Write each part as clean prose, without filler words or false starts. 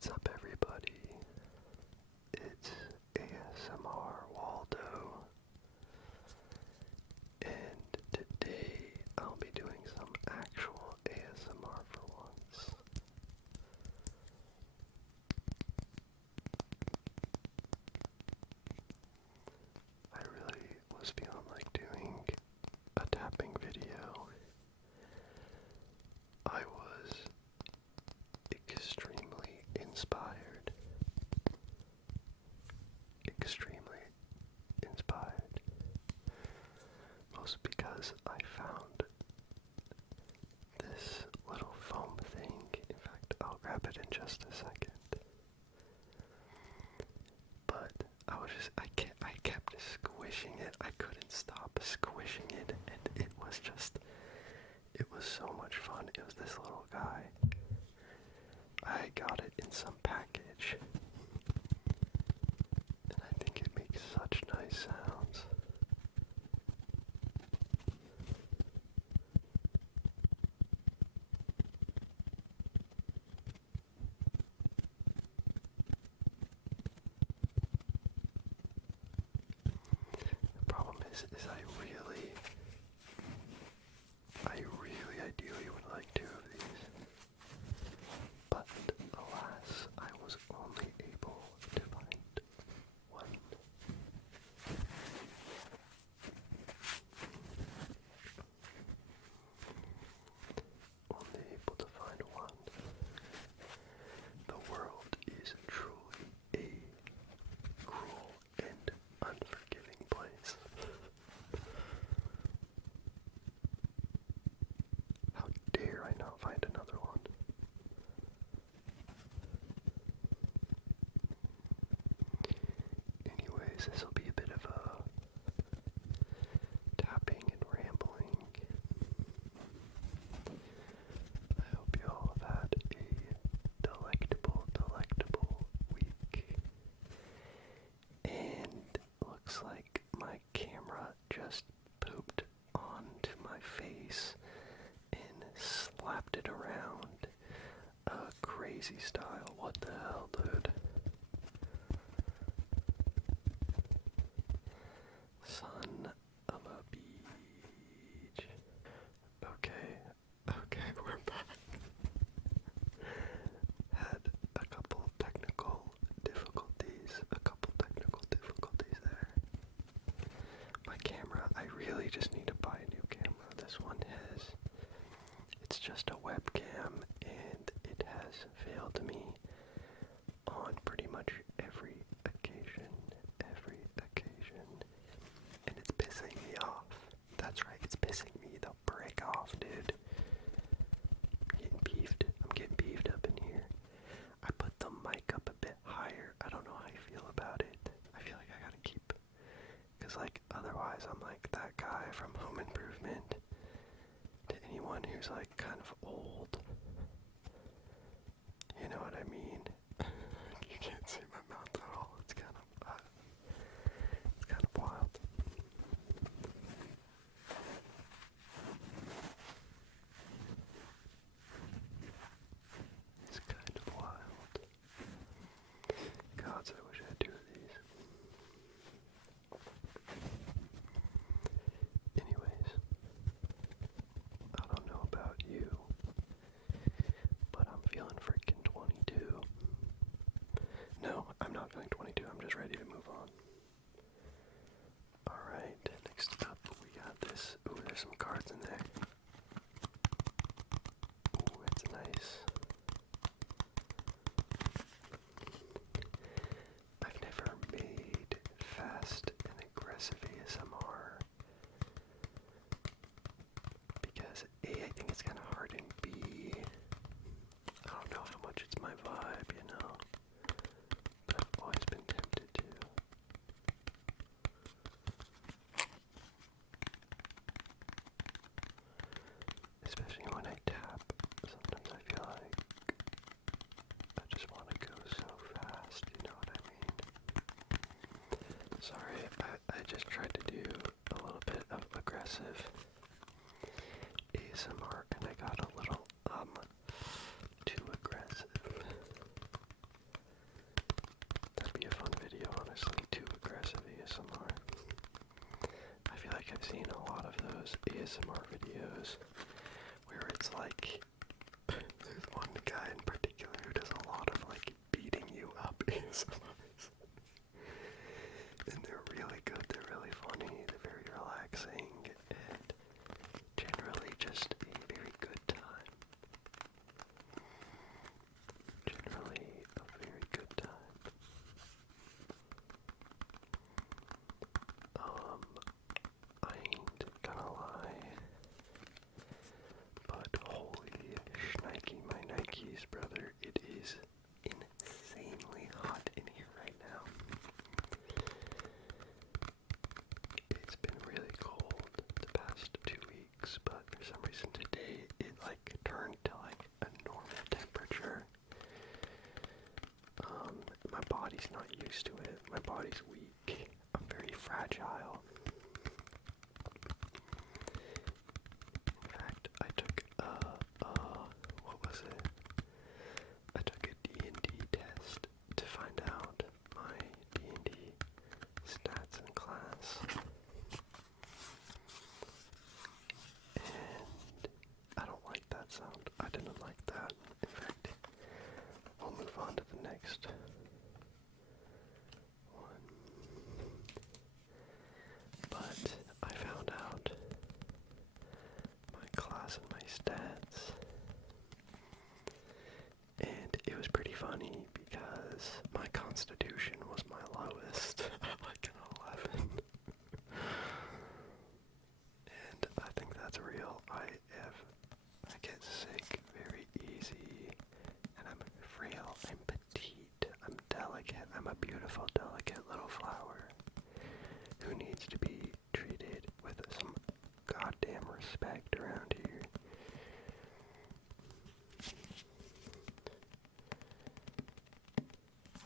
What's up, everybody? It's ASMR Waldo, and today I'll be doing some actual ASMR for once. I really was feeling like doing a tapping video. I was extremely inspired. Extremely inspired. Mostly because I found this little foam thing. In fact, I'll grab it in just a second. But I kept squishing it. I couldn't stop squishing it, and it was so much fun. It was this little guy. I got it in some package, and I think it makes such nice sounds. The problem is I really ideally would like two of these, but alas, I was only able to find one. Only able to find one. The world is truly a cruel and unforgiving place. How dare I not find another one? Anyways, this will be a bit of a tapping and rambling. I hope you all have had a delectable week. And looks like my camera just pooped onto my face and slapped it around crazy style. What the hell, dude? Son of a beach. Okay, we're back. Had a couple technical difficulties there. My camera, I really just need to buy a new camera. This one it's just a webcam, and it has failed me on pretty much every occasion, and it's pissing me off. That's right, it's pissing me the break off, dude. I'm getting peeved up in here. I put the mic up a bit higher. I don't know how you feel about it. I feel like I gotta keep, because like otherwise I'm like that guy from Home Improvement. To anyone who's like kind of old, you know what I mean? You can't see my mouth at all. It's kind of wild. It's kind of wild. Gods, I wish I had two of these. Anyways, I don't know about you, but I'm feeling freaking 22. No, I'm not feeling 22. I'm just ready to move on. Alright, next up we got this. Ooh, there's some cards in there. Ooh, it's nice. I've never made fast and aggressive ASMR because A, I think it's kind of hard, and B, I don't know how much it's my vibe, you know, but I've always been tempted to. Especially when I tap, sometimes I feel like I just want to go so fast, you know what I mean? Sorry, I just tried to do a little bit of aggressive ASMR and I got a little too aggressive. body's not used to it. My body's weak. I'm very fragile. In fact, I took what was it? I took a D&D test to find out my D&D stats in class. And I don't like that sound. I didn't like that. In fact, we'll move on to the next one. But I found out my class and my stats. And it was pretty funny because my constitution was my lowest, like an 11. And I think that's real. I get sick very easy, and I'm frail, I'm petite, I'm delicate, I'm a beautiful, delicate little flower who needs to be treated with some goddamn respect around here.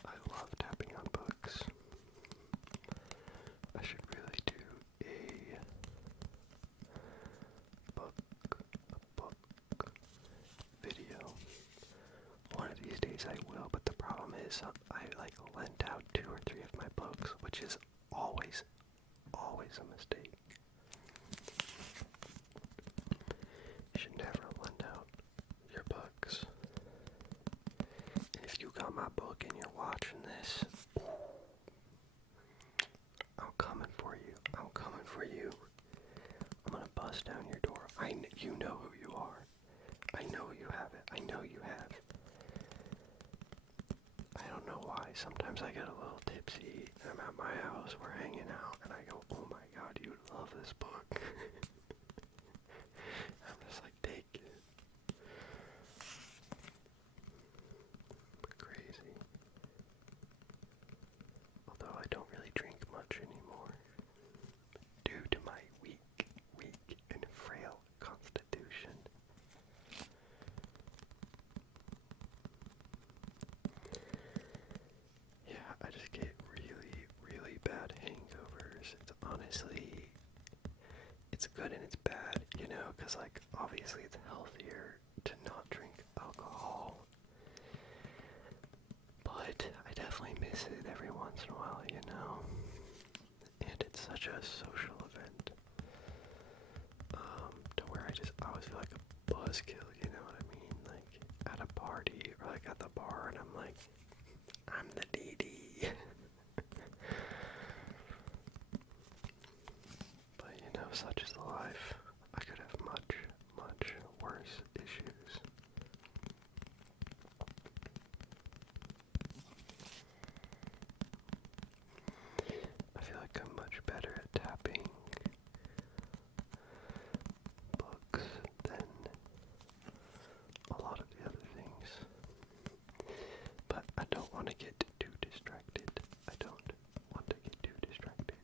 I love tapping on books. I should really do a book video. One of these days I will, but the problem is I like lent out 2 or 3 of my books, which is always a mistake. You should never lend out your books. And if you got my book and you're watching this, I'm coming for you. I'm coming for you. I'm gonna bust down your door. You know who you are. I know you have it. I know you have. I don't know why. Sometimes I get a little tipsy. I'm at my house. We're hanging out, and I go, "Oh my God, you love this book." I'm just like, take it. Crazy. Although I don't really drink much anymore, due to my weak and frail constitution. Yeah, I just get really bad hangovers. It's honestly, it's good and it's bad, you know, because like obviously it's healthier to not drink alcohol, but I definitely miss it every once in a while, you know, and it's such a social event, to where I always feel like a buzzkill, you know what I mean, like at a party or like at the bar, and I'm like, I'm the DD. But you know, such is the life. I could have much worse issues. I feel like I'm much better at tapping books than a lot of the other things. But I don't want to get too distracted. I don't want to get too distracted.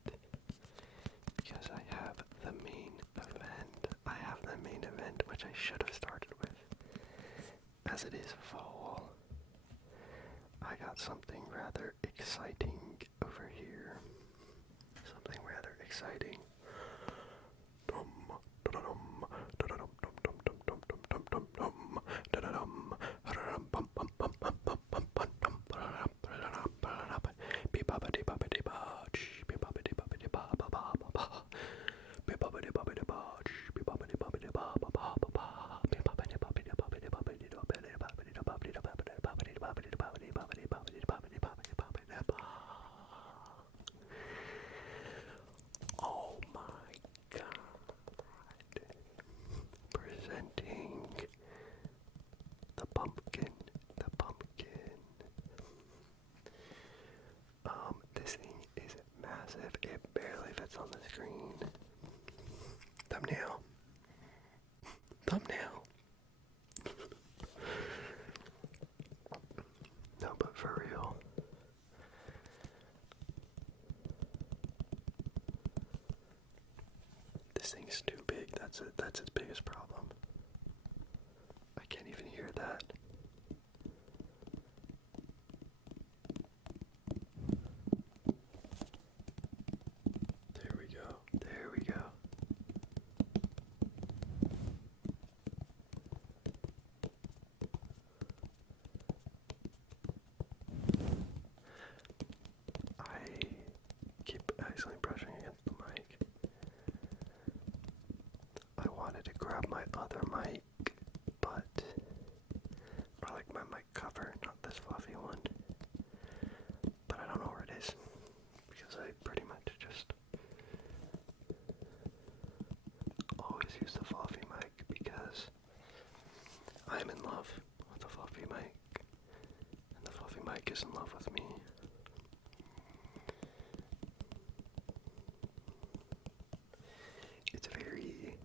Because I have the main event. I have the main event, which I should have started with. As it is fall, I got something rather exciting over here. Something rather exciting. Oh my God. Presenting the pumpkin. This thing is massive. It barely fits on the screen. Thumbnail. No, but for real. This thing's too big. That's its biggest problem. I can't even hear that. mic is in love with me. It's a very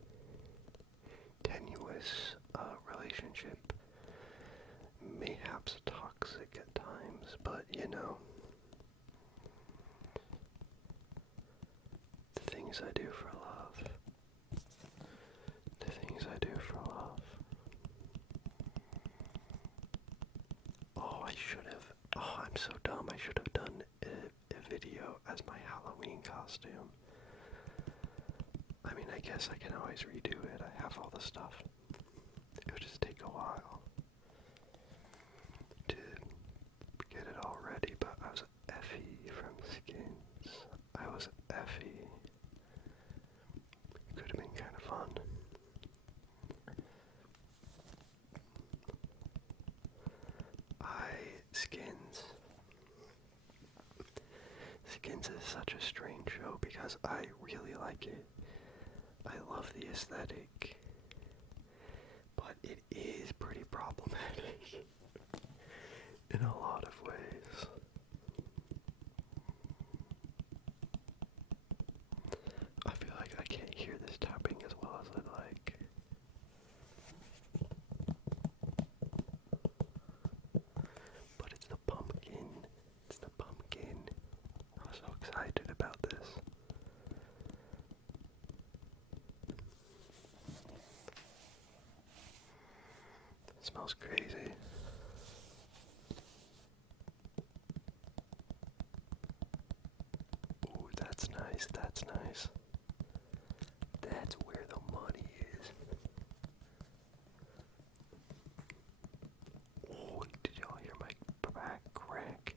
tenuous relationship, mayhaps toxic at times, but you know, the things I do for love. The things I do for love. Oh, I should have. Oh, I'm so dumb. I should have done a video as my Halloween costume. I mean, I guess I can always redo it. I have all the stuff. It would just take a while to get it all ready, but I was Effie from Skins. I was Effie. Could have been kind of fun. Skins. Skins is such a strange show because I really like it. I love the aesthetic, but it is pretty problematic in a lot of ways. I feel like I can't hear this tapping as well as I'd like. But it's the pumpkin. It's the pumpkin. I was so excited about this. It smells crazy. Ooh, that's nice, that's nice. That's where the money is. Oh, did y'all hear my back crack?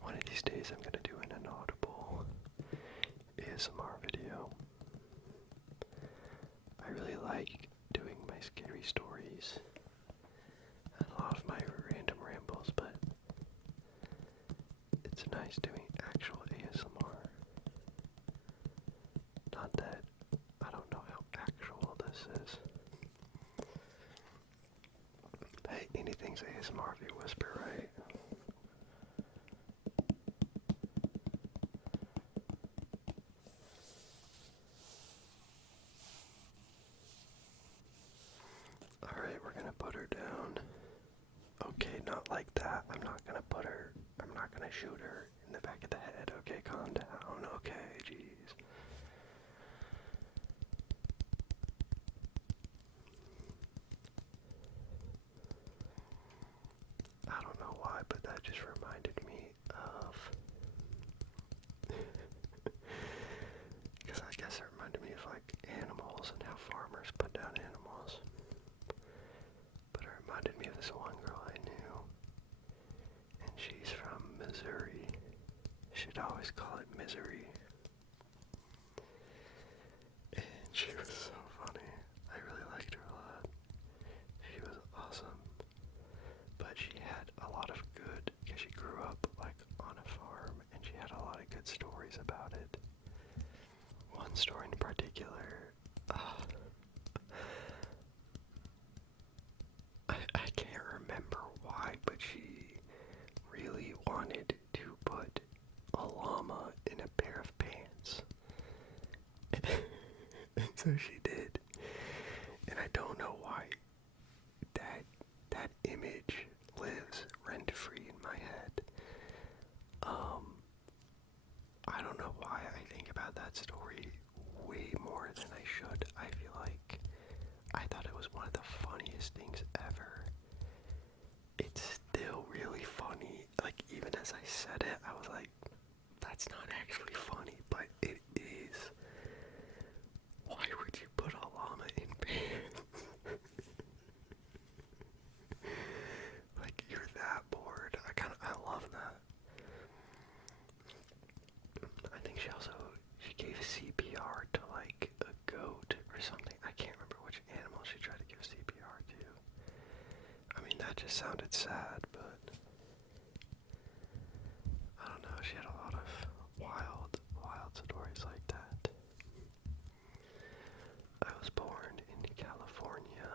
One of these days I'm gonna do an inaudible ASMR video. I really like doing my scary stories and a lot of my random rambles, but it's nice doing actual ASMR. Not that I don't know how actual this is. Hey, anything's ASMR if you whisper, right? Alright, we're gonna put her down. Okay, not like that. I'm not gonna shoot her in the back of the head. Okay, calm down. Okay, jeez. I don't know why, but that just reminded me of... Because I guess it reminded me of, like, animals and how farmers put down animals. But it reminded me of this one girl I knew. And she's from Missouri. She'd always call it misery. And she was so funny. I really liked her a lot. She was awesome. But she had a lot of good, because she grew up like on a farm, and she had a lot of good stories about it. One story in particular, I can't remember why, but she really wanted to put a llama in a pair of pants. And so she did. And I don't know why that image lives rent-free in my head. I don't know why I think about that story way more than I should. I feel like I thought it was one of the funniest things ever. It's still really funny. Like, even as I said it, I was like, that's not actually funny, but it is. Why would you put a llama in pants? Like, you're that bored. I love that. I think she gave CPR to like a goat or something. I can't remember which animal she tried to give CPR to. I mean, that That just sounded sad, but I don't know, she had a lot of wild stories like that. I was born in California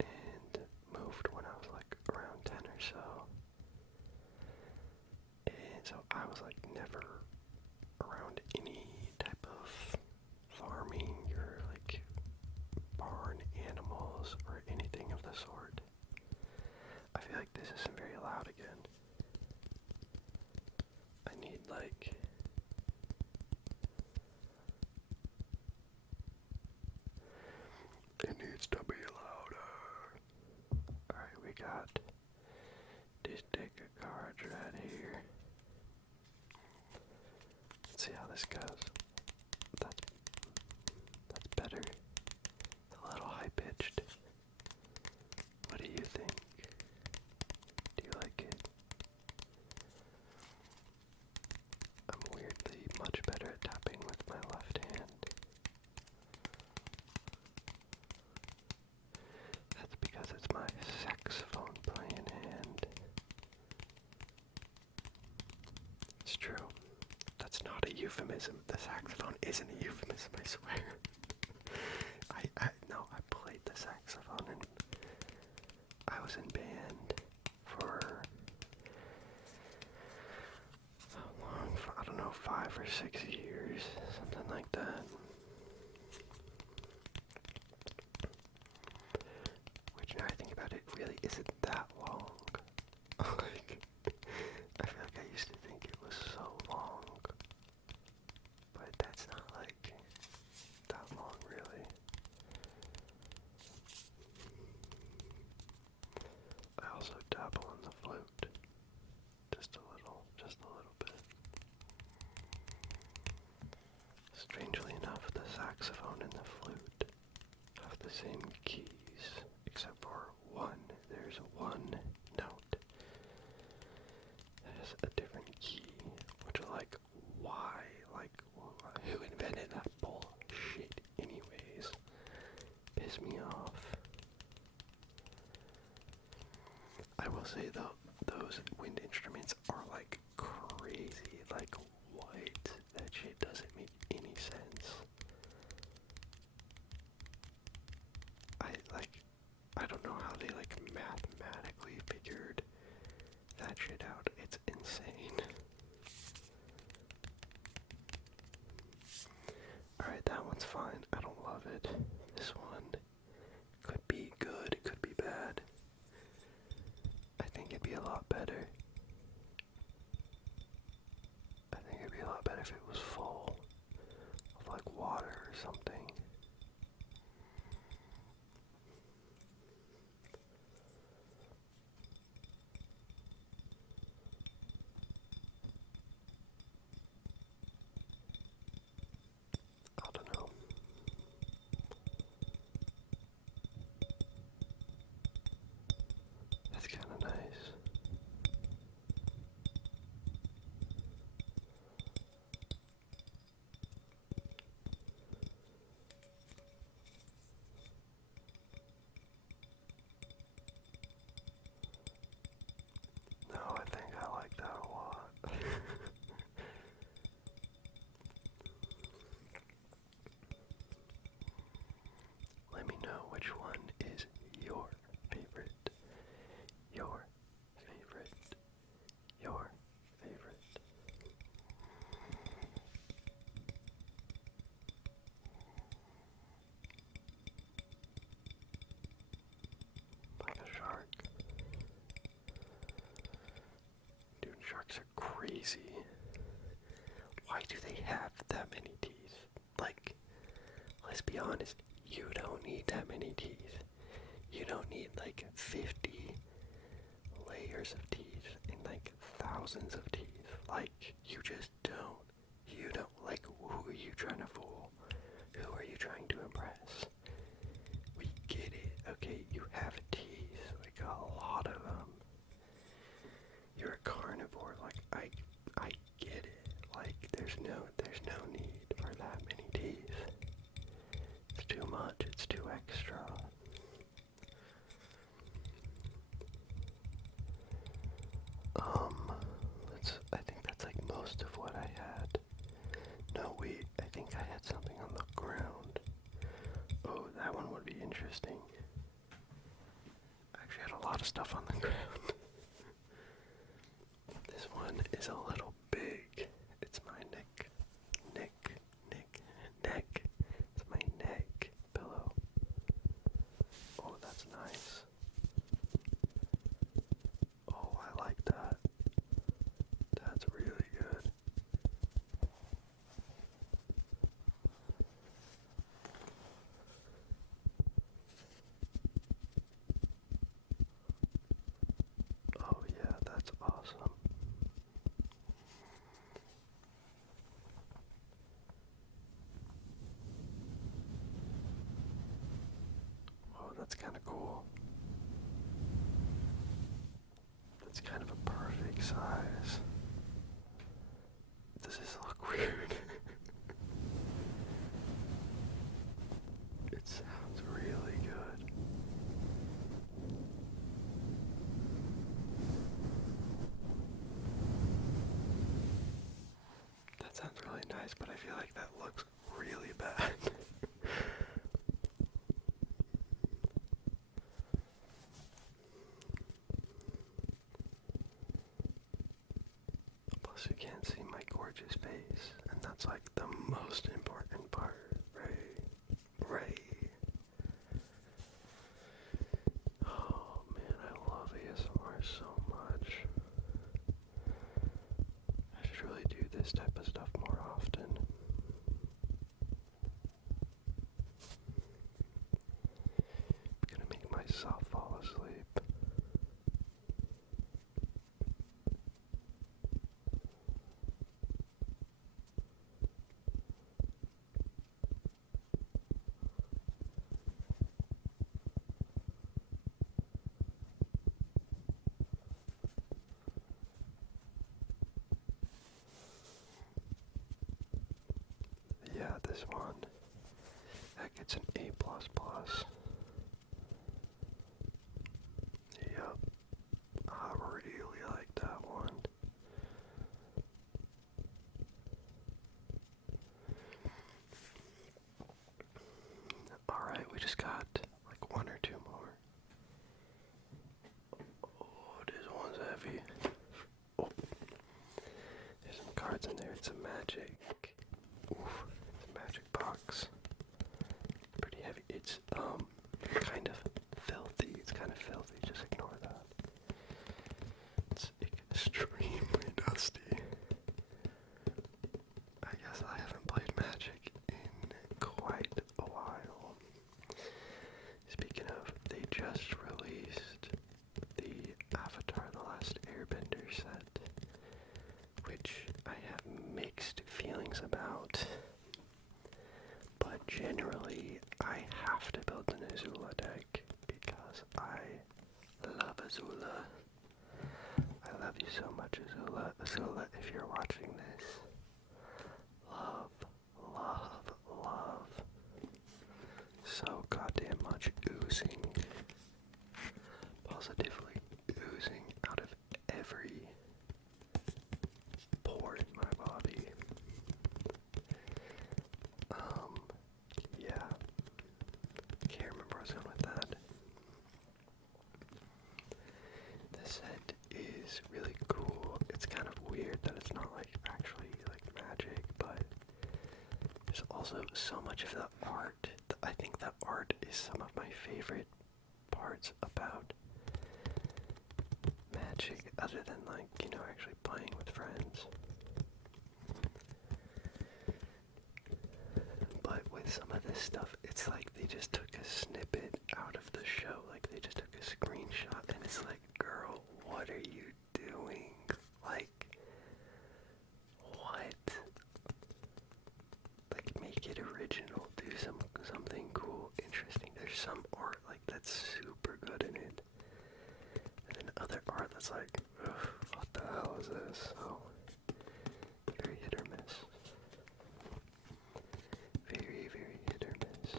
and moved when I was like around 10 or so. And so I was like never around any type of farming or like barn animals or anything of the sort. I feel like this isn't very loud again. I need like it needs to be louder. Alright, we got this deck of cards right here. Let's see how this goes. That's better. It's a little high pitched. What do you think? Do you like it? I'm weirdly much better at tapping with my left hand. That's because it's my saxophone playing hand. It's true. That's not a euphemism. The saxophone isn't a euphemism, I swear. I played the saxophone and I was in band for how long? I don't know, 5 or 6 years, something like that. Which, now I think about it, really isn't that long. Like, I feel like I used to think it was so long, but that's not like that long, really. I also dabble on the flute, just a little bit. Strangely enough, the saxophone and the flute have the same keys, except for one. There's one note that has a different key, which are like, why? Like, who invented that bullshit anyways? Piss me off. I will say though, those wind instruments are like crazy. Like, what? That shit doesn't make any sense. I don't know how they like mathematically figured that shit out. It's insane. Alright, that one's fine. I don't love it. This one could be good, it could be bad. I think it'd be a lot better. I think it'd be a lot better if it was full of like water or something. I don't know. That's kind of nice. No, I think I like that a lot. Let me know which one is your favorite. Your favorite. Your favorite. Like a shark. Dude, sharks are crazy. Why do they have that many teeth? Like, let's be honest, you don't need that many teeth. You don't need like 50 layers of teeth and like thousands of teeth. Like, you just don't. You don't. Like, who are you trying to fool? Who are you trying to impress? We get it. Okay, you have teeth, like a lot of them. You're a carnivore. Like, I get it. Like, there's no need for that many teeth. It's too much. It's too extra. interesting. I actually had a lot of stuff on the ground. This one is a little big. It's my neck. It's my neck pillow. Oh, that's nice. Oh, I like that. That's really good. Oh yeah, that's awesome. Oh, that's kind of cool. That's kind of a perfect size. Does this look weird? It sounds really good. That sounds really nice, but I feel like that looks really bad. Plus you can't see my gorgeous face, and that's like the most important part, right? Oh man, I love ASMR so much. I should really do this type of stuff more often. I'm gonna make myself fall asleep. Yeah, this one, that gets an A++. Yep, I really like that one. Alright, we just got like one or two more. Oh, this one's heavy. Oh, there's some cards in there. It's a magic. Oof, it's a magic box. Pretty heavy. It's kind of filthy. It's kind of filthy. Just ignore that. It's extremely dusty. I guess I haven't played Magic in quite a while. Speaking of, they just released the Avatar: The Last Airbender set, which I have mixed feelings about. But generally, I have to build an Azula deck because I love Azula. I love you so much, Azula. Azula, if you're watching this, love, love, love. So goddamn much oozing. Positively oozing out of every pore in my body. Yeah. Can't remember where I was going with that. This set is really cool. It's kind of weird that it's not like actually like magic, but there's also so much of the art. I think the art is some of my favorite parts about Magic, other than like, you know, actually playing with friends. But with some of this stuff, it's like they just took a snippet out of the show. Like they just took a screenshot and it's like, girl, what are you doing? Like, what? Like, make it original. Do something cool, interesting. There's some art like that's super good in it. And then other art that's like, ugh, what the hell is this? So, very hit or miss. Very, very hit or miss.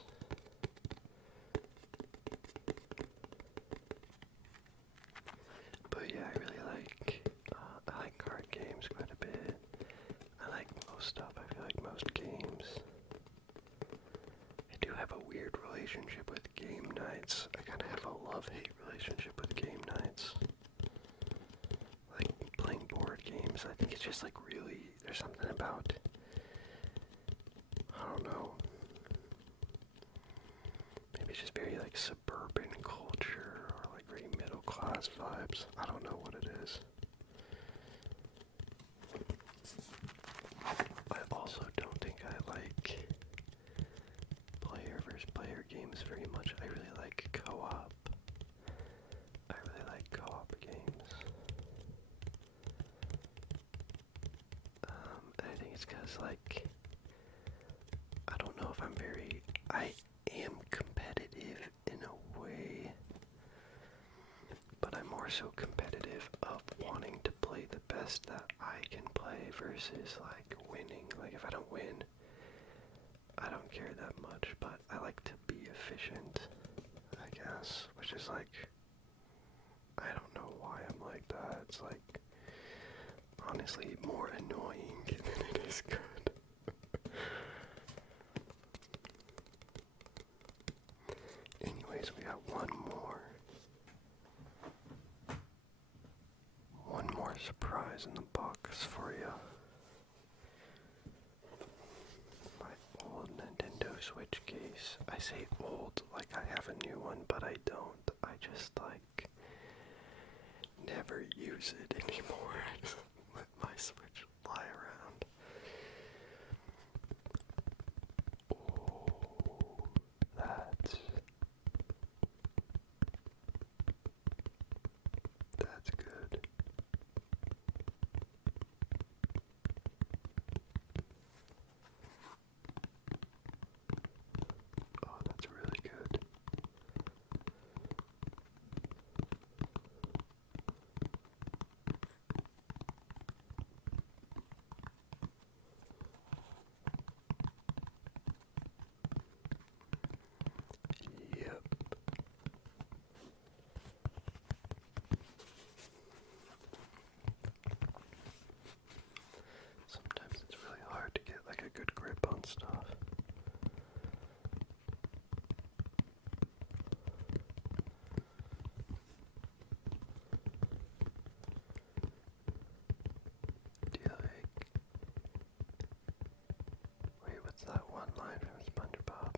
But yeah, I really I like card games quite a bit. I like most stuff. I feel like most games. I do have a weird relationship with game night. love-hate relationship with game nights. Like, playing board games, I think it's just like really, there's something about, I don't know, maybe it's just very like suburban culture or like very middle class vibes. I don't know what it is. I also don't think I like player versus player games very much. I really like co-op. I really like co-op games. And I think it's because, like, I don't know if I'm very, I am competitive in a way, but I'm more so competitive of wanting to play the best that I can play versus, like, winning. Like, if I don't win, I don't care that much, but I like to be efficient, I guess, which is like, I don't know why I'm like that. It's like, honestly, more annoying than it is good. Anyways, we got one more surprise in the box for you. My old Nintendo Switch case. I say old like I have a new one, but I don't. I just like never use it anymore. I just let my Switch lie around. Oh, that's good. Oh, that's really good. Yep. Sometimes it's really hard to get like a good grip on stuff. Do you like, wait, what's that one line from SpongeBob?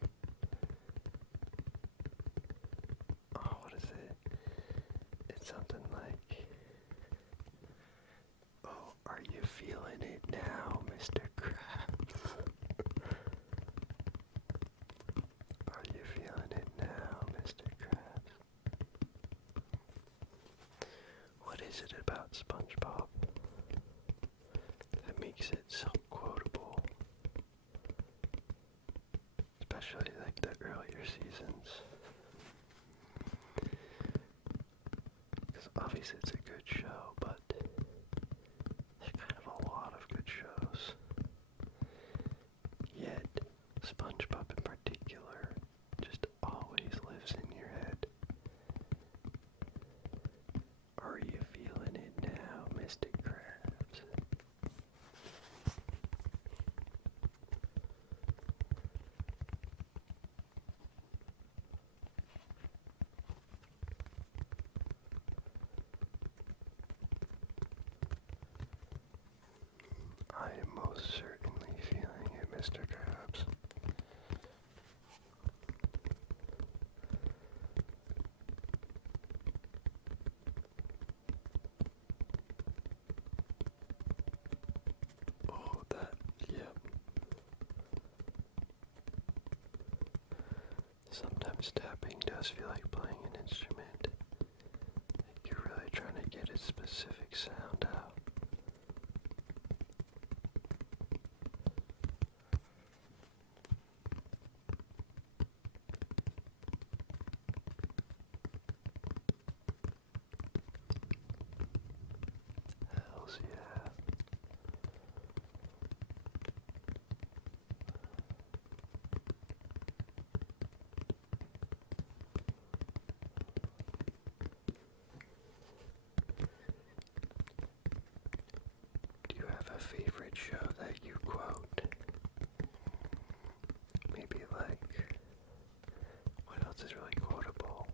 Oh, what is it? It's something like, oh, are you feeling it now, Mr. Krabs? Are you feeling it now, Mr. Krabs? What is it about SpongeBob that makes it so quotable? Especially like the earlier seasons. Because obviously it's a good show, but there's kind of a lot of good shows. Yet, SpongeBob in particular just always lives in your head. Are you feeling it now, Mr. Krabs? I am most certainly feeling it, Mr. Krabs. Oh, that, yep. Sometimes tapping does feel like playing an instrument. You're really trying to get a specific sound out. Hells yeah. Do you have a favorite show that you quote? Maybe like, what else is really quotable?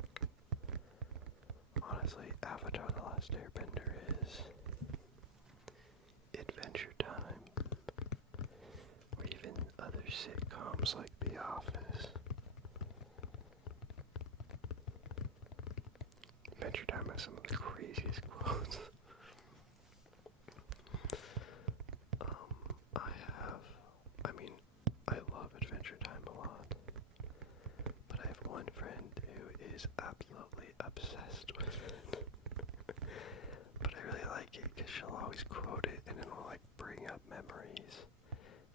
because she'll always quote it and it'll like bring up memories.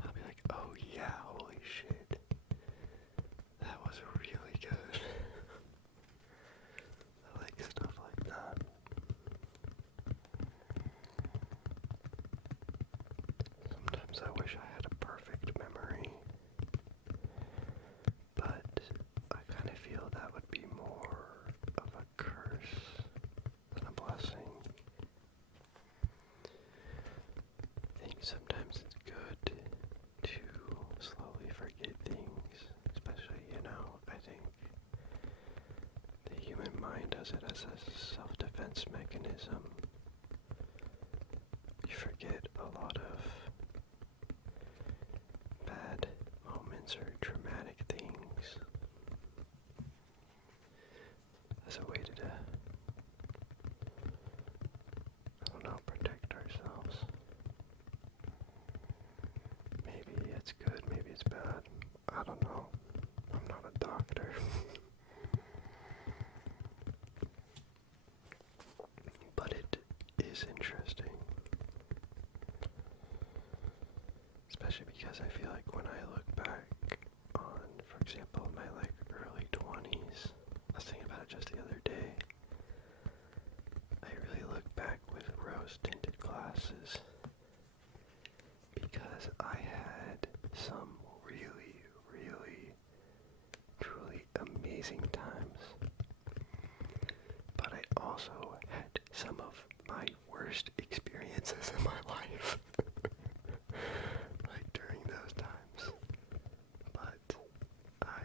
I'll be like, oh yeah, holy shit. That was really good. I like stuff like that. Sometimes I wish I had a perfect memory, but I kind of feel that would be more of a curse than a blessing. I think sometimes it's good to slowly forget things, especially, I think the human mind does it as a self-defense mechanism. We forget a lot of bad moments or traumatic things as a way to, protect ourselves. Maybe it's good, maybe it's bad. I don't know. I'm not a doctor. But it is interesting. Especially because I feel like when I look back on, for example, my early 20s, I was thinking about it just the other day. I really look back with rose-tinted glasses because I had some really, really, truly amazing times. But I also had some of my worst experiences in my life. Like during those times. But I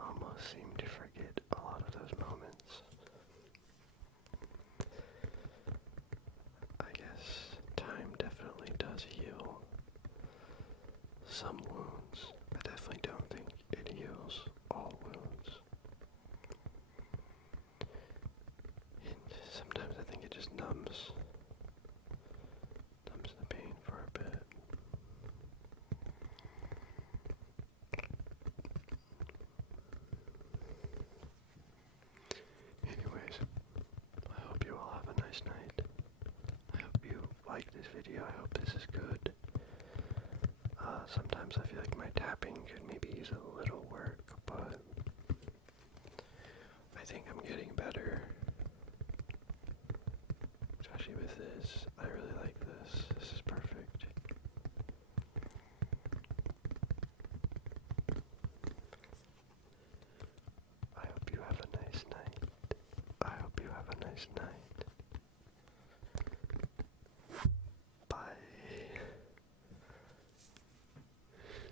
almost seem to forget a lot of those moments. I guess time definitely does heal some wounds. I definitely don't think it heals all wounds. And sometimes I think it just numbs the pain for a bit. Anyways, I hope you all have a nice night. I hope you like this video. I hope this is good. Sometimes I feel like my tapping could maybe use a